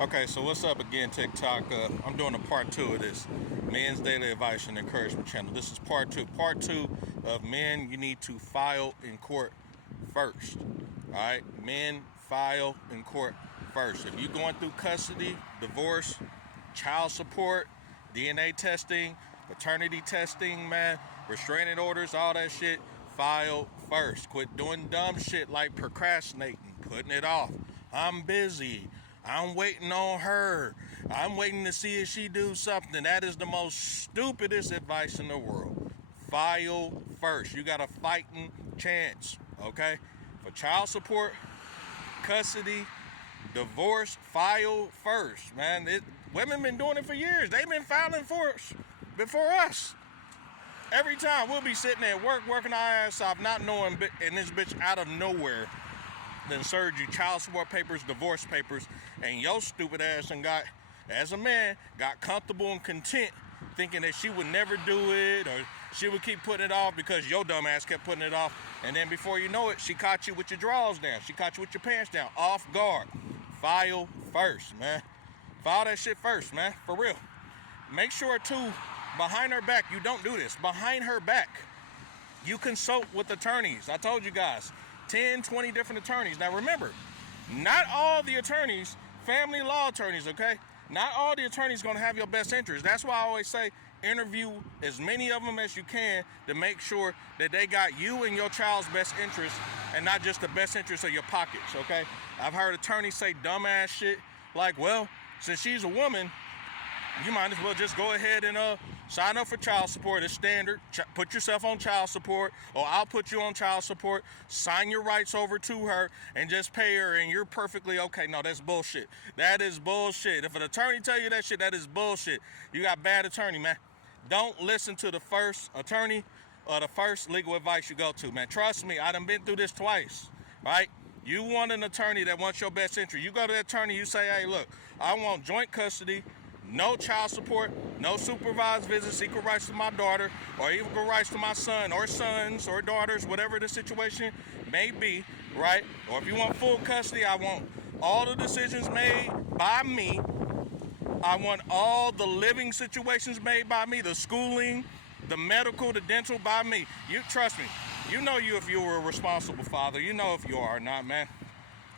Okay, so what's up again, TikTok? I'm doing a part two of this Men's Daily Advice and Encouragement channel. This is part two. Part two of men, you need to file in court first. All right, men, file in court first. If you're going through custody, divorce, child support, DNA testing, paternity testing, man, restraining orders, all that shit, file first. Quit doing dumb shit like procrastinating, putting it off. I'm busy. I'm waiting on her. I'm waiting to see if she do something. That is the most stupidest advice in the world. File first. You got a fighting chance, okay? For child support, custody, divorce, file first, man. Women been doing it for years. They've been filing for us before us. Every time we'll be sitting at work, working our ass off, not knowing, and this bitch out of nowhere then served you child support papers, divorce papers, and your stupid ass and got, as a man, got comfortable and content thinking that she would never do it or she would keep putting it off because your dumb ass kept putting it off. And then before you know it, she caught you with your drawers down. She caught you with your pants down, off guard. File first, man. File that shit first, man, for real. Make sure, too, behind her back, you don't do this. Behind her back, you consult with attorneys. I told you guys, 10, 20 different attorneys. Now remember, not all the attorneys, family law attorneys, okay? Not all the attorneys going to have your best interest. That's why I always say interview as many of them as you can to make sure that they got you and your child's best interest and not just the best interest of your pockets, okay? I've heard attorneys say dumbass shit like, well, since she's a woman, you might as well just go ahead and sign up for child support. It's standard. Put yourself on child support, or I'll put you on child support. Sign your rights over to her and just pay her, and you're perfectly okay. No, that's bullshit. That is bullshit. If an attorney tell you that shit, that is bullshit. You got bad attorney, man. Don't listen to the first attorney or the first legal advice you go to, man. Trust me, I done been through this twice, right? You want an attorney that wants your best interest. You go to the attorney, you say, hey, look, I want joint custody, no child support, no supervised visits, equal rights to my daughter, or equal rights to my son, or sons, or daughters, whatever the situation may be, right? Or if you want full custody, I want all the decisions made by me. I want all the living situations made by me, the schooling, the medical, the dental by me. You trust me. You know you if you were a responsible father. You know if you are or not, man.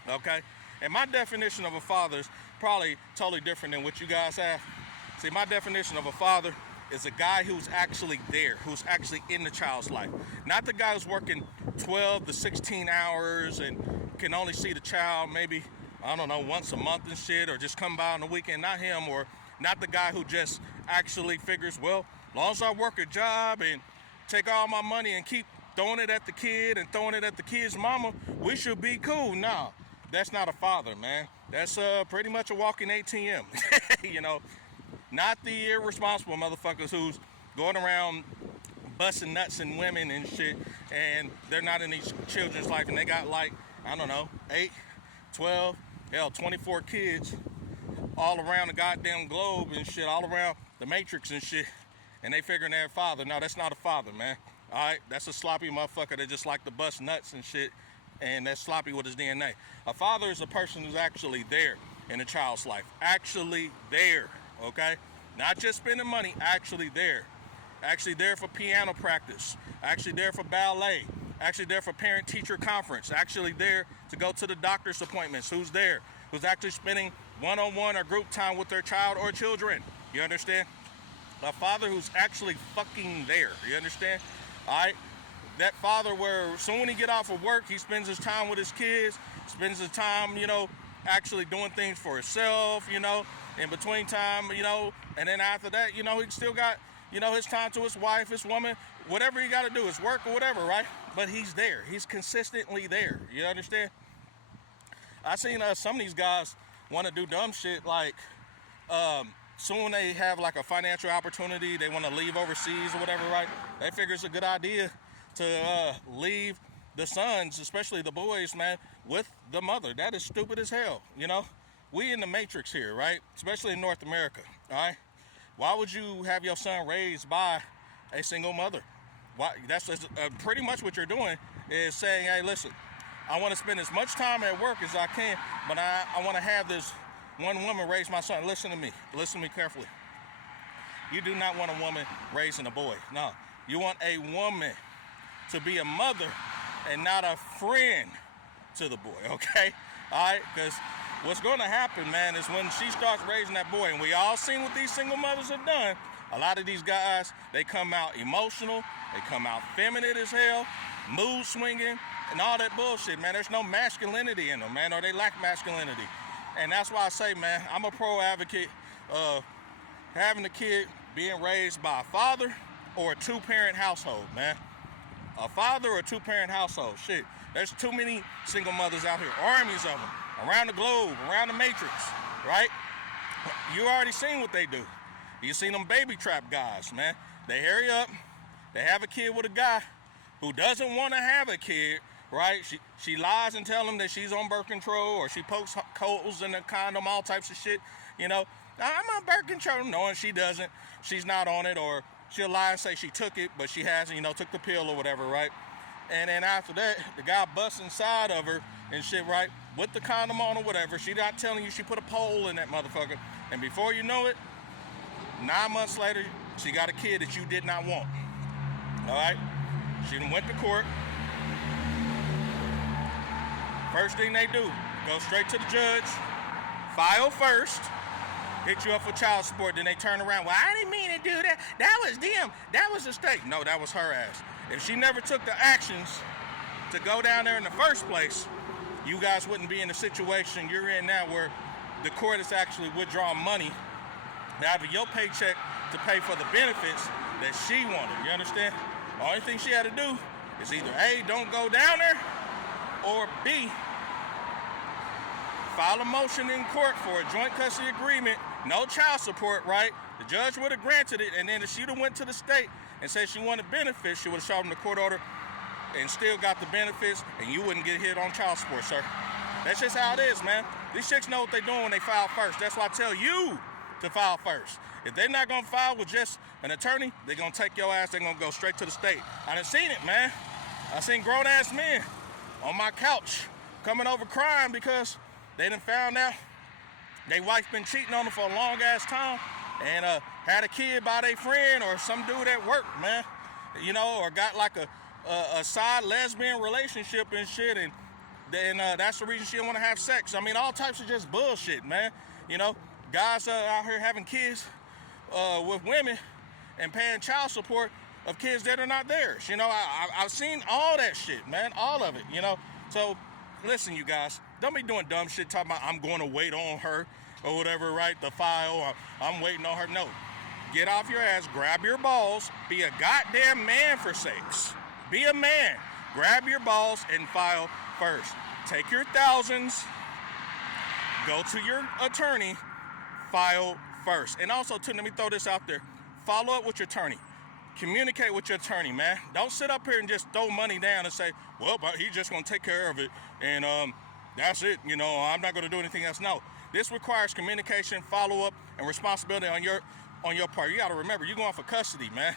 Okay? And my definition of a father is probably totally different than what you guys have. See, my definition of a father is a guy who's actually there, who's actually in the child's life. Not the guy who's working 12 to 16 hours and can only see the child maybe, I don't know, once a month and shit, or just come by on the weekend. Not him, or not the guy who just actually figures, well, as long as I work a job and take all my money and keep throwing it at the kid and throwing it at the kid's mama, we should be cool. No, that's not a father, man. That's pretty much a walking ATM. You know, not the irresponsible motherfuckers who's going around busting nuts and women and shit, and they're not in these children's life, and they got like, I don't know, 8, 12, hell, 24 kids all around the goddamn globe and shit, all around the Matrix and shit, and they figuring they're a father. No, that's not a father, man. All right, that's a sloppy motherfucker that just like to bust nuts and shit, and that's sloppy with his DNA. A father is a person who's actually there in a child's life. Actually there, okay? Not just spending money, actually there. Actually there for piano practice. Actually there for ballet. Actually there for parent-teacher conference. Actually there to go to the doctor's appointments. Who's there? Who's actually spending one-on-one or group time with their child or children. You understand? A father who's actually fucking there. You understand? All right? That father where soon when he get off of work, he spends his time with his kids, spends his time, you know, actually doing things for himself, you know, in between time, you know, and then after that, you know, he still got, you know, his time to his wife, his woman, whatever he got to do, his work or whatever, right? But he's there. He's consistently there. You understand? I seen some of these guys want to do dumb shit like soon they have like a financial opportunity, they want to leave overseas or whatever, right? They figure it's a good idea to leave the sons, especially the boys, man, with the mother. That is stupid as hell, you know? We in the Matrix here, right? Especially in North America, all right? Why would you have your son raised by a single mother? Why? That's pretty much what you're doing is saying, hey, listen, I want to spend as much time at work as I can, but I want to have this one woman raised my son. Listen to me carefully. You do not want a woman raising a boy. No, you want a woman to be a mother and not a friend to the boy, okay? All right, because what's going to happen, man, is when she starts raising that boy, and we all seen what these single mothers have done, a lot of these guys, they come out emotional, they come out feminine as hell, mood swinging, and all that bullshit, man. There's no masculinity in them, man, or they lack masculinity. And that's why I say, man, I'm a pro advocate of having a kid being raised by a father or a two-parent household, man. A father or a two-parent household. Shit, there's too many single mothers out here, armies of them, around the globe, around the matrix, right? You already seen what they do. You seen them baby trap guys, man. They hurry up, they have a kid with a guy who doesn't want to have a kid, right? She lies and tells him that she's on birth control, or she pokes holes in the condom, all types of shit, you know. I'm on birth control, knowing she doesn't, she's not on it, or she'll lie and say she took it, but she hasn't, you know, took the pill or whatever, right? And then after that, the guy busts inside of her and shit, right? With the condom on or whatever. She not telling you she put a pole in that motherfucker. And before you know it, 9 months later, she got a kid that you did not want. All right? She done went to court. First thing they do, go straight to the judge, file first, hit you up for child support, then they turn around. Well, I didn't mean to do that. That was them. That was the state. No, that was her ass. If she never took the actions to go down there in the first place, you guys wouldn't be in the situation you're in now, where the court is actually withdrawing money out of your paycheck to pay for the benefits that she wanted. You understand? The only thing she had to do is either A, don't go down there, or B, file a motion in court for a joint custody agreement, no child support, right? The judge would have granted it, and then if she'd have went to the state and said she wanted benefits, she would have showed them the court order and still got the benefits, and you wouldn't get hit on child support, sir. That's just how it is, man. These chicks know what they're doing when they file first. That's why I tell you to file first. If they're not gonna file with just an attorney, they're gonna take your ass, they're gonna go straight to the state. I done seen it, man. I seen grown-ass men on my couch coming over crying because they done found out their wife been cheating on them for a long-ass time and had a kid by their friend or some dude at work, man. You know, or got like a side lesbian relationship and shit, and then that's the reason she don't want to have sex. I mean, all types of just bullshit, man. You know, guys out here having kids with women and paying child support of kids that are not theirs. You know, I've seen all that shit, man, all of it, you know. So, listen, you guys, don't be doing dumb shit talking about I'm going to wait on her or whatever, right, the file, or I'm waiting on her. No, get off your ass, grab your balls, be a goddamn man for sakes. Be a man. Grab your balls and file first. Take your thousands, go to your attorney, file first. And also, too, let me throw this out there. Follow up with your attorney. Communicate with your attorney, man. Don't sit up here and just throw money down and say, well, but he's just going to take care of it, and that's it. You know, I'm not going to do anything else. No. This requires communication, follow-up, and responsibility on your part. You got to remember, you're going for custody, man.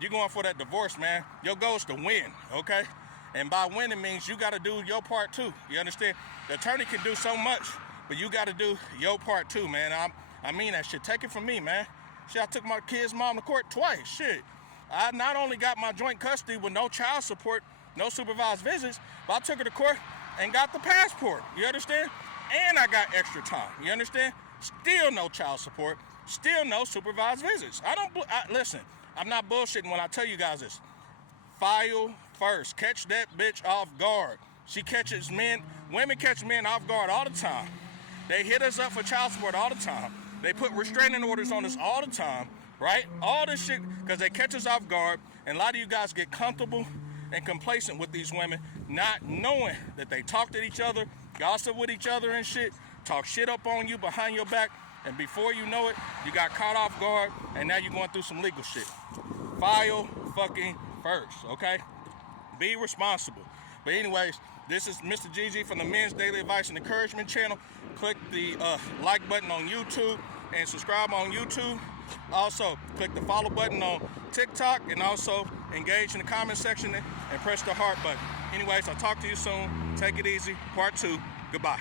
You're going for that divorce, man. Your goal is to win, okay? And by winning means you got to do your part, too. You understand? The attorney can do so much, but you got to do your part, too, man. I mean that shit. Take it from me, man. Shit, I took my kid's mom to court twice. Shit. I not only got my joint custody with no child support, no supervised visits, but I took her to court and got the passport. You understand? And I got extra time. You understand? Still no child support. Still no supervised visits. Listen, I'm not bullshitting when I tell you guys this. File first. Catch that bitch off guard. She catches men, women catch men off guard all the time. They hit us up for child support all the time. They put restraining orders on us all the time, right? All this shit, because they catch us off guard, and a lot of you guys get comfortable and complacent with these women, not knowing that they talk to each other, gossip with each other and shit, talk shit up on you behind your back, and before you know it, you got caught off guard, and now you're going through some legal shit. File fucking first, okay? Be responsible. But anyways, this is Mr. GG from the Men's Daily Advice and Encouragement channel. Click the like button on YouTube and subscribe on YouTube. Also, click the follow button on TikTok, and also engage in the comment section and press the heart button. Anyways, I'll talk to you soon. Take it easy. Part 2. Goodbye.